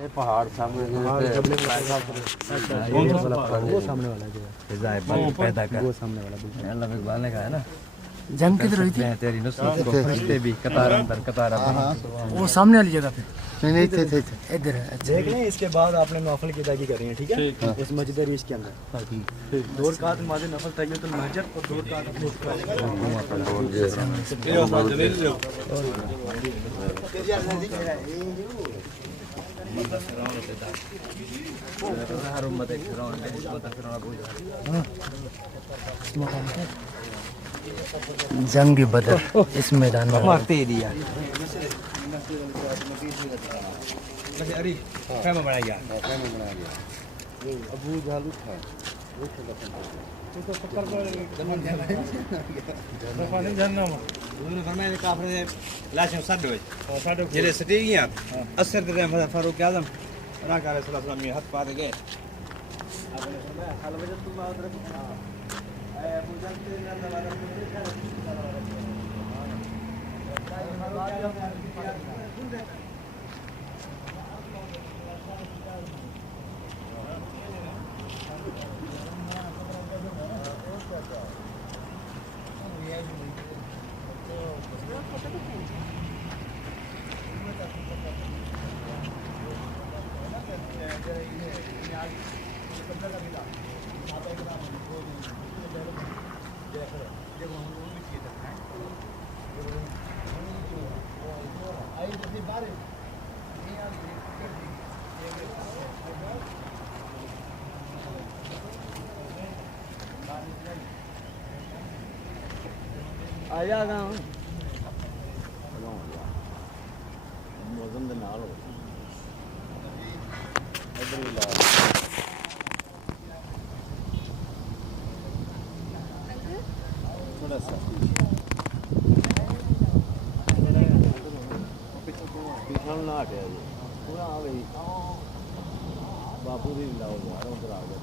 ये पहाड़ सामने वो सामने वाला जो है पैदा कर वो सामने वाला बिल्कुल अल्लाह इकबाल ने कहा है ना, जंग किधर हुई थी? तेरी नुसरत को फरिश्ते भी कतार अंदर कतार वो सामने वाली जगह पे नहीं थे इधर है। अच्छा देख लें। इसके बाद आपने नफल की अदायगी करनी है, ठीक है? इस मस्जिद रीस के अंदर 2 रकात नमाज़ नफल तहियतुल महजर और 2 रकात अपने जंग बदर इस मैदान में मारते दिया अरे क्या बनाया गया अबू जालू था वो तो लाशें सद हुई जेले सटी गया असर दे फारूक आजम राका अलैहि सलाम में हाथ पा दे गए आपने फरमाया हाल वजह तुम अदरक ए अबू जान के आया ना मौसम दे नाल हो इधर भी ला थोड़ा सा पिछल ना हटिया जी पूरा आ गई बापू दी लाओ यार उधर आ गया